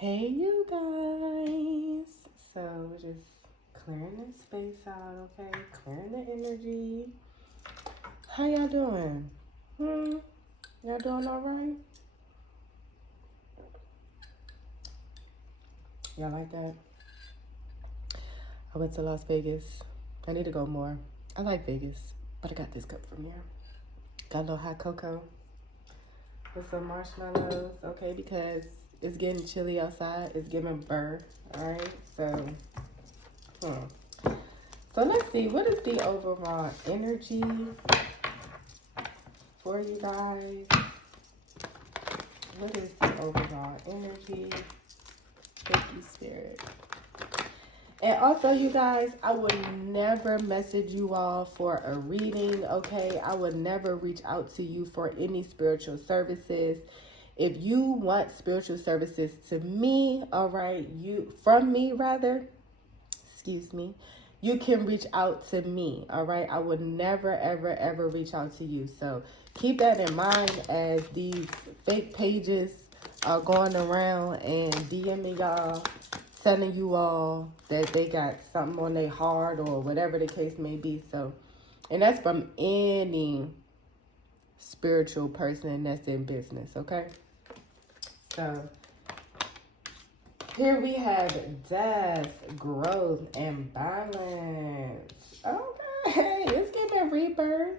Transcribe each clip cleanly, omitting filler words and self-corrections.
Hey, you guys. So, just clearing the space out, okay? Clearing the energy. How y'all doing? Y'all doing all right? Y'all like that? I went to Las Vegas. I need to go more. I like Vegas, but I got this cup from here. Got a little hot cocoa with some marshmallows, okay? Because it's getting chilly outside. It's giving birth, all right? So let's see, what is the overall energy for you guys? What is the overall energy? Thank you, Spirit. And also, you guys, I would never message you all for a reading, okay? I would never reach out to you for any spiritual services. If you want spiritual services to me, all right, from me rather, excuse me, you can reach out to me, all right? I would never, ever, ever reach out to you. So keep that in mind as these fake pages are going around and DMing y'all, telling you all that they got something on their heart or whatever the case may be. So, and that's from any spiritual person that's in business, okay? So, here we have death, growth, and balance. Okay, it's giving rebirth.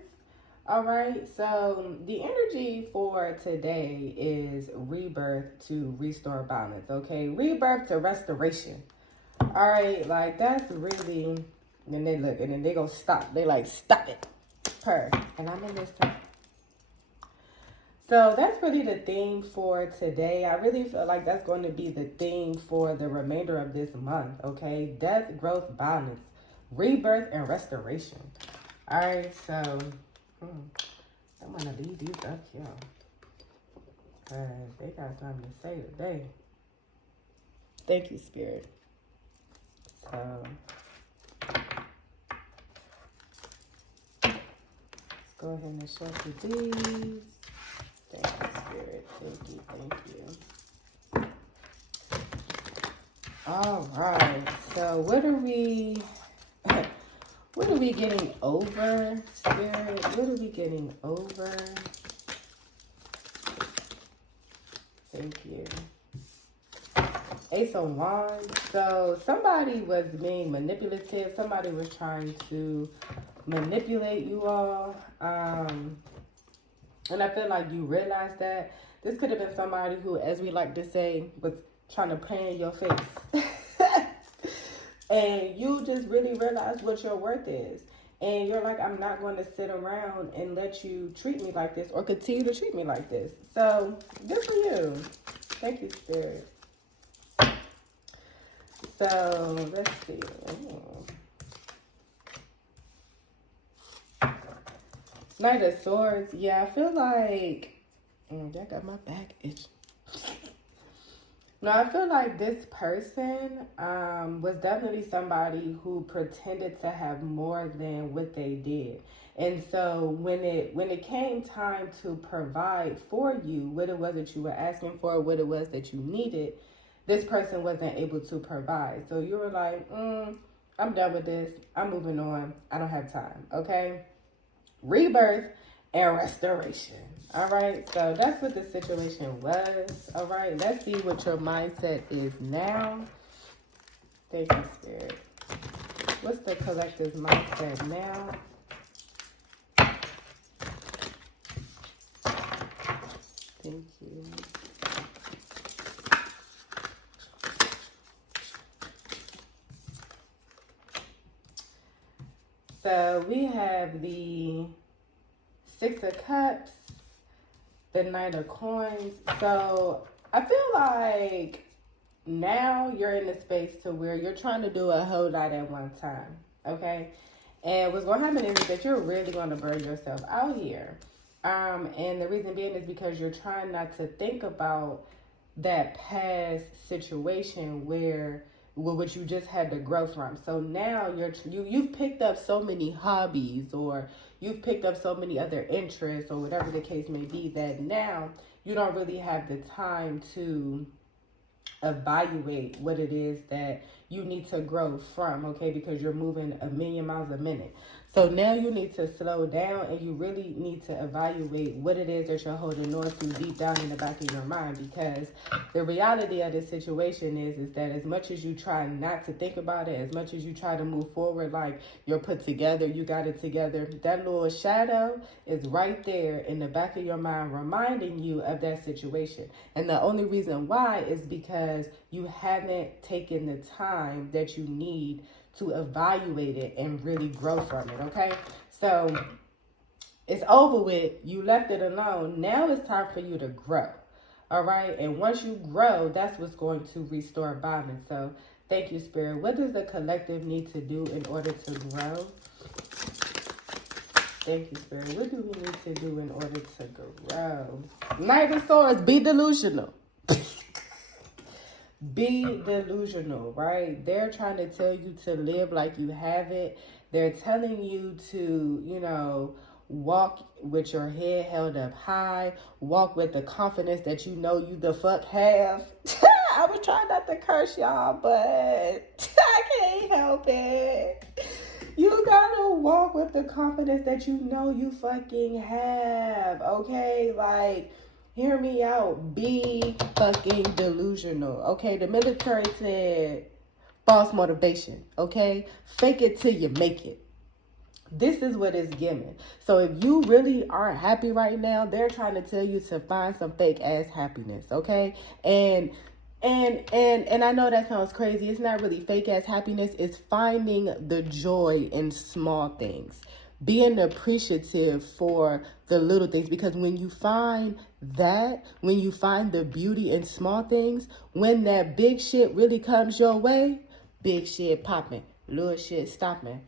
All right, so the energy for today is rebirth to restore balance, okay? Rebirth to restoration. All right, like that's really, and they look, and then they go stop. They like, stop it. And I'm in this time. So that's really the theme for today. I really feel like that's going to be the theme for the remainder of this month, okay? Death, growth, balance, rebirth, and restoration. All right, so I'm going to leave these up here because they got something to say today. Thank you, Spirit. So let's go ahead and shuffle these. Thank you, Spirit. Thank you. All right. So what are we getting over, Spirit? What are we getting over? Thank you. Ace of Wands. So somebody was being manipulative. Somebody was trying to manipulate you all. And I feel like you realize that. This could have been somebody who, as we like to say, was trying to play in your face. And you just really realize what your worth is. And you're like, I'm not going to sit around and let you treat me like this or continue to treat me like this. So, good for you. Thank you, Spirit. So, let's see. Knight of Swords. Yeah, I feel like that got my back itch. No, I feel like this person was definitely somebody who pretended to have more than what they did. And so when it came time to provide for you, what it was that you were asking for, what it was that you needed, this person wasn't able to provide. So you were like, I'm done with this. I'm moving on. I don't have time. Okay? Rebirth and restoration. All right, so that's what the situation was. All right, let's see what your mindset is now. Thank you, Spirit. What's the collective's mindset now? Thank you. So we have the Six of Cups, the Knight of Coins. So I feel like now you're in a space to where you're trying to do a whole lot at one time, okay? And what's going to happen is that you're really going to burn yourself out here. And the reason being is because you're trying not to think about that past situation where what you just had to grow from. So now you've picked up so many hobbies, or you've picked up so many other interests, or whatever the case may be, that now you don't really have the time to evaluate what it is that you need to grow from, okay? Because you're moving a million miles a minute. So now you need to slow down, and you really need to evaluate what it is that you're holding on to deep down in the back of your mind. Because the reality of this situation is that as much as you try not to think about it, as much as you try to move forward like you're put together, you got it together, that little shadow is right there in the back of your mind reminding you of that situation. And the only reason why is because you haven't taken the time that you need to evaluate it and really grow from it, okay? So it's over with. You left it alone. Now it's time for you to grow, all right? And once you grow, that's what's going to restore balance. So thank you, Spirit. What does the collective need to do in order to grow? Thank you, Spirit. What do we need to do in order to grow? Knight of Swords, be delusional. Be delusional, right? They're trying to tell you to live like you have it. They're telling you to, you know, walk with your head held up high. Walk with the confidence that you know you the fuck have. I was trying not to curse y'all, but I can't help it. You gotta walk with the confidence that you know you fucking have, okay? Like, hear me out. Be fucking delusional, okay? The military said false motivation, okay? Fake it till you make it. This is what it's given. So if you really aren't happy right now, they're trying to tell you to find some fake ass happiness, okay? And I know that sounds crazy. It's not really fake ass happiness. It's finding the joy in small things. Being appreciative for the little things, because when you find that, when you find the beauty in small things, when that big shit really comes your way, big shit popping, little shit stopping,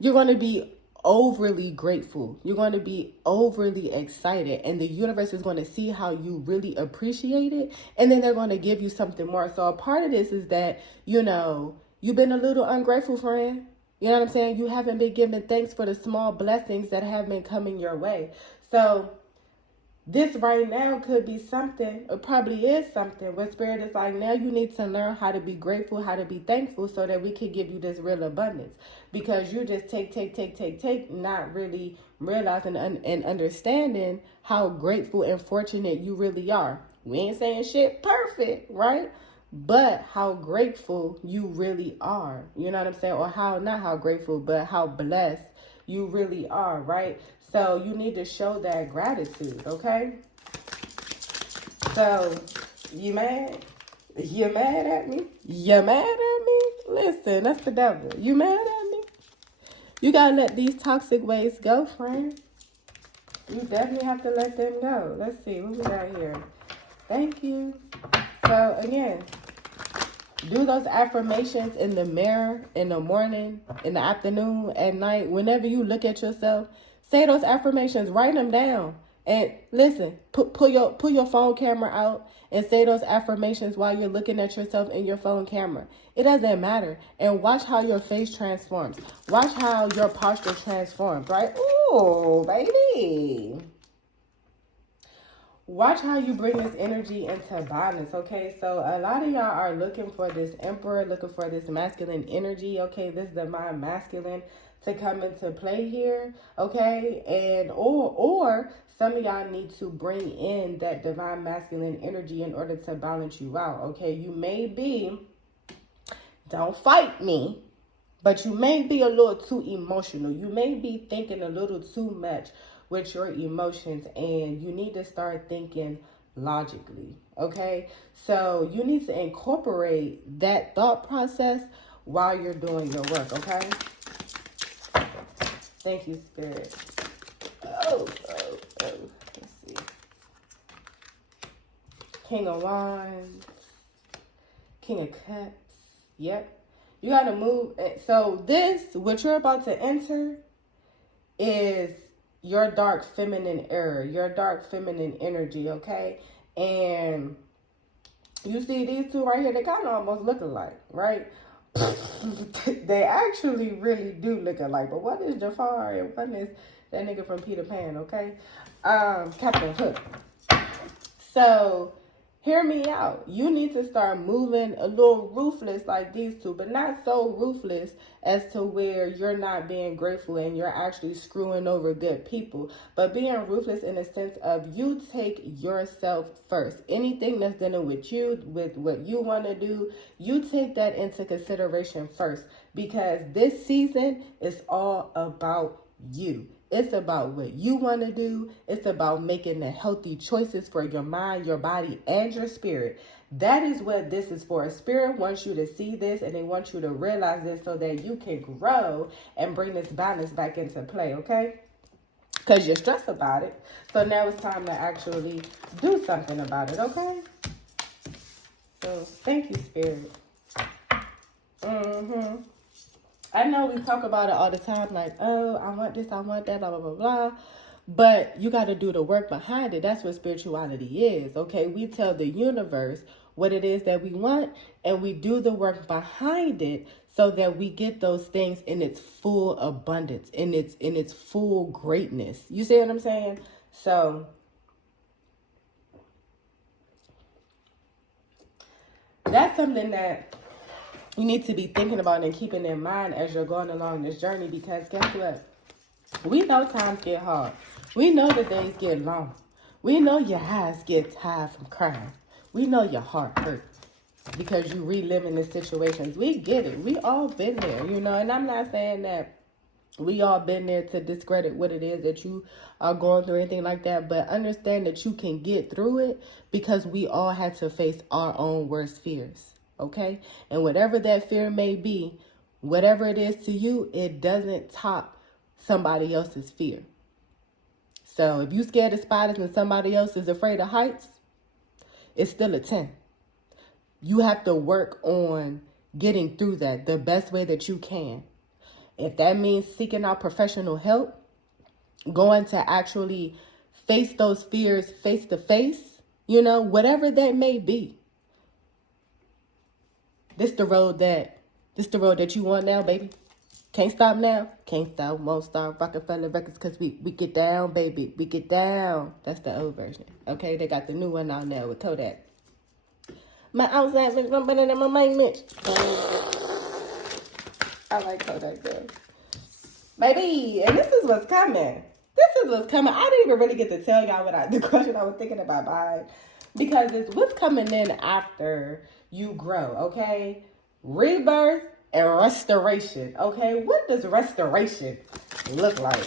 you're going to be overly grateful. You're going to be overly excited, and the universe is going to see how you really appreciate it, and then they're going to give you something more. So a part of this is that, you know, you've been a little ungrateful, friend. You know what I'm saying? You haven't been giving thanks for the small blessings that have been coming your way. So this right now could be something, or probably is something, where Spirit is like, now you need to learn how to be grateful, how to be thankful, so that we can give you this real abundance. Because you just take, not really realizing and understanding how grateful and fortunate you really are. We ain't saying shit perfect, right? But how grateful you really are. You know what I'm saying? Or how, not how grateful, but how blessed you really are, right? So you need to show that gratitude, okay? So, you mad? You mad at me? You mad at me? Listen, that's the devil. You mad at me? You gotta let these toxic ways go, friend. You definitely have to let them go. Let's see, what we got here? Thank you. So, again, do those affirmations in the mirror, in the morning, in the afternoon, at night. Whenever you look at yourself, say those affirmations, write them down. And listen, pull your phone camera out and say those affirmations while you're looking at yourself in your phone camera. It doesn't matter. And watch how your face transforms. Watch how your posture transforms, right? Ooh, baby. Watch how you bring this energy into balance, okay? So a lot of y'all are looking for this emperor, looking for this masculine energy, okay? This divine masculine to come into play here, okay? And or some of y'all need to bring in that divine masculine energy in order to balance you out, okay? You may be, don't fight me, but you may be a little too emotional. You may be thinking a little too much with your emotions, and you need to start thinking logically, okay? So you need to incorporate that thought process while you're doing your work, okay? Thank you, Spirit. Oh. Let's see. King of Wands, King of Cups. Yep. You got to move. So this, what you're about to enter, is your dark feminine era, your dark feminine energy, okay? And you see these two right here, they kind of almost look alike, right? They actually really do look alike, but one is Jafar and one is that nigga from Peter Pan, okay? Captain Hook. So Hear me out. You need to start moving a little ruthless like these two, but not so ruthless as to where you're not being grateful and you're actually screwing over good people, but being ruthless in the sense of you take yourself first. Anything that's dealing with you, with what you want to do, you take that into consideration first, because this season is all about you. It's about what you want to do. It's about making the healthy choices for your mind, your body, and your spirit. That is what this is for. Spirit wants you to see this, and they want you to realize this so that you can grow and bring this balance back into play, okay? Because you're stressed about it. So now it's time to actually do something about it, okay? So thank you, Spirit. I know we talk about it all the time, like, oh, I want this, I want that, blah, blah, blah, blah. But you got to do the work behind it. That's what spirituality is, okay? We tell the universe what it is that we want, and we do the work behind it so that we get those things in its full abundance, in its full greatness. You see what I'm saying? So that's something that you need to be thinking about and keeping in mind as you're going along this journey, because guess what? We know times get hard. We know the days get long. We know your eyes get tired from crying. We know your heart hurts because you reliving the situations. We get it. We all been there, you know, and I'm not saying that we all been there to discredit what it is that you are going through or anything like that, but understand that you can get through it because we all had to face our own worst fears. Okay? And whatever that fear may be, whatever it is to you, it doesn't top somebody else's fear. So if you scared of spiders and somebody else is afraid of heights, it's still a 10. You have to work on getting through that the best way that you can. If that means seeking out professional help, going to actually face those fears face to face, you know, whatever that may be. This the road that you want now, baby. Can't stop now. Can't stop, won't stop. Rockefeller Records, because we get down, baby. We get down. That's the old version. Okay, they got the new one out now with Kodak. My outside bitch, I'm better than my main bitch. I like Kodak though. Baby, and this is what's coming. This is what's coming. I didn't even really get to tell y'all the question I was thinking about buying, because it's what's coming in after you grow, okay? Rebirth and restoration, okay? What does restoration look like?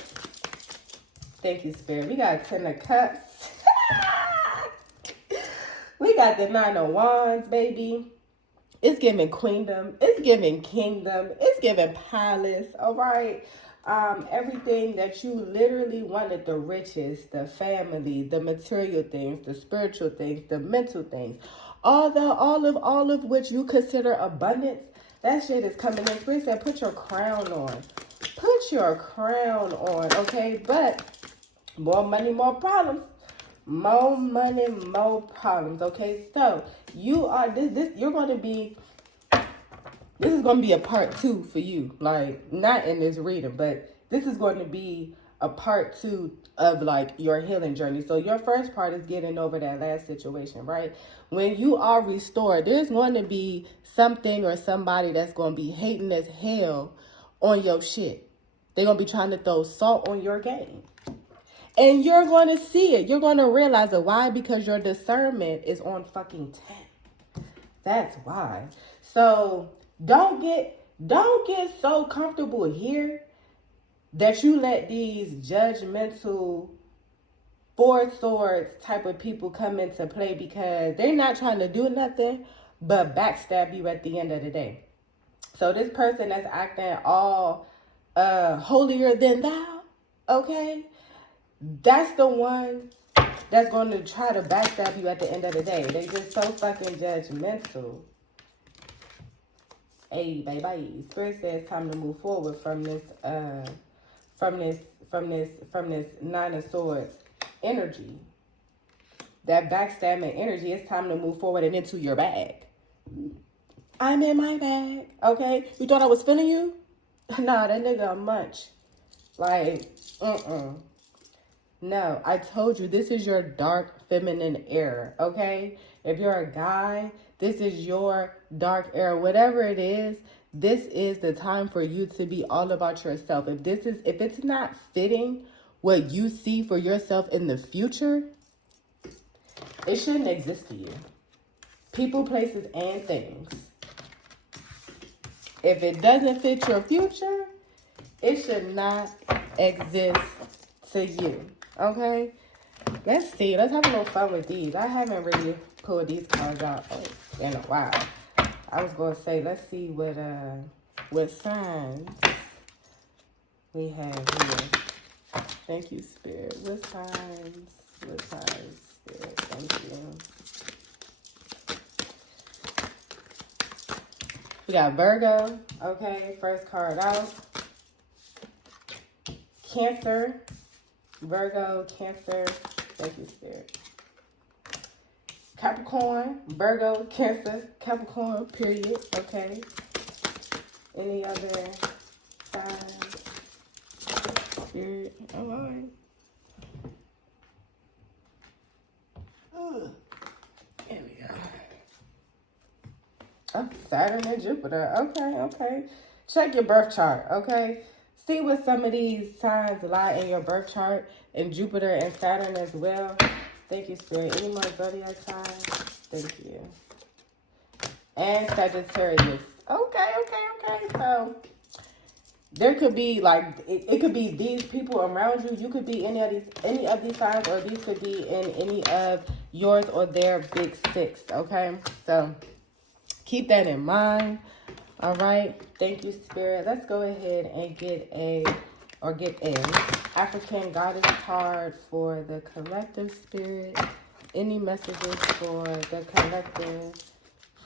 Thank you, Spirit. We got 10 of Cups. We got the 9 of Wands, baby. It's giving queendom. It's giving kingdom. It's giving palace, all right? Everything that you literally wanted, the riches, the family, the material things, the spiritual things, the mental things, all of which you consider abundance, that shit is coming in. Spirit said, put your crown on. Put your crown on, okay? But more money, more problems. More money, more problems, okay? So you are you're going to be, this is going to be a part 2 for you. Like, not in this reading, but this is going to be a part 2 of like your healing journey. So your first part is getting over that last situation, right? When you are restored, there's going to be something or somebody that's going to be hating as hell on your shit. They're going to be trying to throw salt on your game. And you're going to see it. You're going to realize it. Why? Because your discernment is on fucking 10. That's why. So don't get so comfortable here that you let these judgmental 4 swords type of people come into play, because they're not trying to do nothing but backstab you at the end of the day. So this person that's acting all holier than thou, okay? That's the one that's going to try to backstab you at the end of the day. They just so fucking judgmental. Hey, baby. Spirit says time to move forward from this 9 of Swords energy. That backstabbing energy. It's time to move forward and into your bag. I'm in my bag. Okay? You thought I was feeling you? Nah, that nigga a munch. Like, No, I told you this is your dark feminine era, okay? If you're a guy, this is your dark era. Whatever it is, this is the time for you to be all about yourself. If it's not fitting what you see for yourself in the future, it shouldn't exist to you. People, places, and things. If it doesn't fit your future, it should not exist to you. Okay? Let's see. Let's have a little fun with these. I haven't really pulled these cards out in a while. I was going to say, let's see what signs we have here. Thank you, Spirit. What signs, Spirit? Thank you. We got Virgo, okay, first card out. Cancer, Virgo, Cancer, thank you, Spirit. Capricorn, Virgo, Cancer, Capricorn, period, okay. Any other signs? Spirit, oh, all right. Here we go. Oh, Saturn and Jupiter. Okay. Check your birth chart, okay? See what some of these signs lie in your birth chart, and Jupiter and Saturn as well. Thank you, Spirit. Any more zodiac signs? Thank you. And Sagittarius. Okay. So there could be it could be these people around you. You could be any of these signs, or these could be in any of yours or their big six, okay? So keep that in mind. All right. Thank you, Spirit. Let's go ahead and get an African goddess card for the collective, Spirit. Any messages for the collective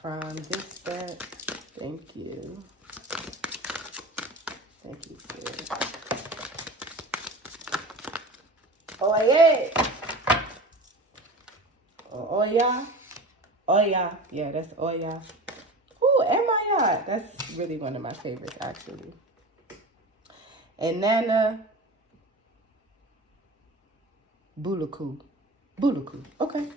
from this set? Thank you. Thank you, Spirit. Oh, yeah. Oh, yeah. Oh, yeah. Yeah, that's oh, yeah. Ooh, M.I.A. That's really one of my favorites, actually. And Nana Buluku. Okay.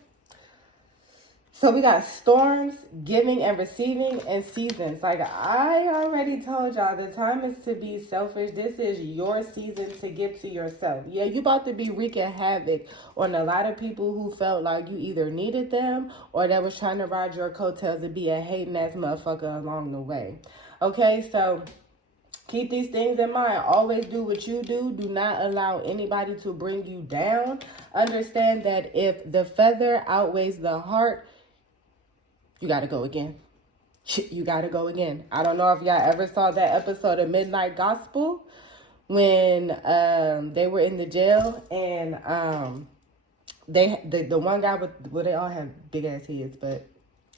So we got storms, giving and receiving, and seasons. Like I already told y'all, the time is to be selfish. This is your season to give to yourself. Yeah, you about to be wreaking havoc on a lot of people who felt like you either needed them or that was trying to ride your coattails and be a hating ass motherfucker along the way. Okay, so keep these things in mind. Always do what you do. Do not allow anybody to bring you down. Understand that if the feather outweighs the heart, you got to go again. You got to go again. I don't know if y'all ever saw that episode of Midnight Gospel when they were in the jail and the one guy they all have big ass heads, but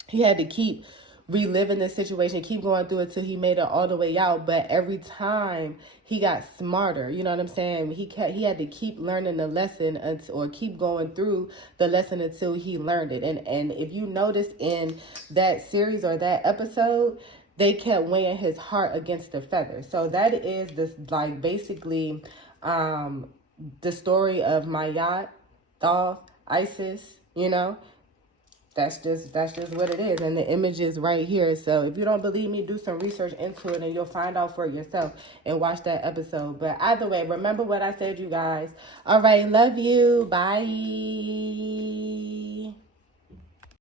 he had to keep reliving the situation, keep going through it till he made it all the way out. But every time he got smarter, you know what I'm saying? He had to keep learning the lesson or keep going through the lesson until he learned it. And if you notice in that series or that episode, they kept weighing his heart against the feather. So that is this basically the story of Mayat, Thoth, Isis, you know. That's just what it is. And the image is right here. So if you don't believe me, do some research into it and you'll find out for yourself and watch that episode. But either way, remember what I said, you guys. All right. Love you. Bye.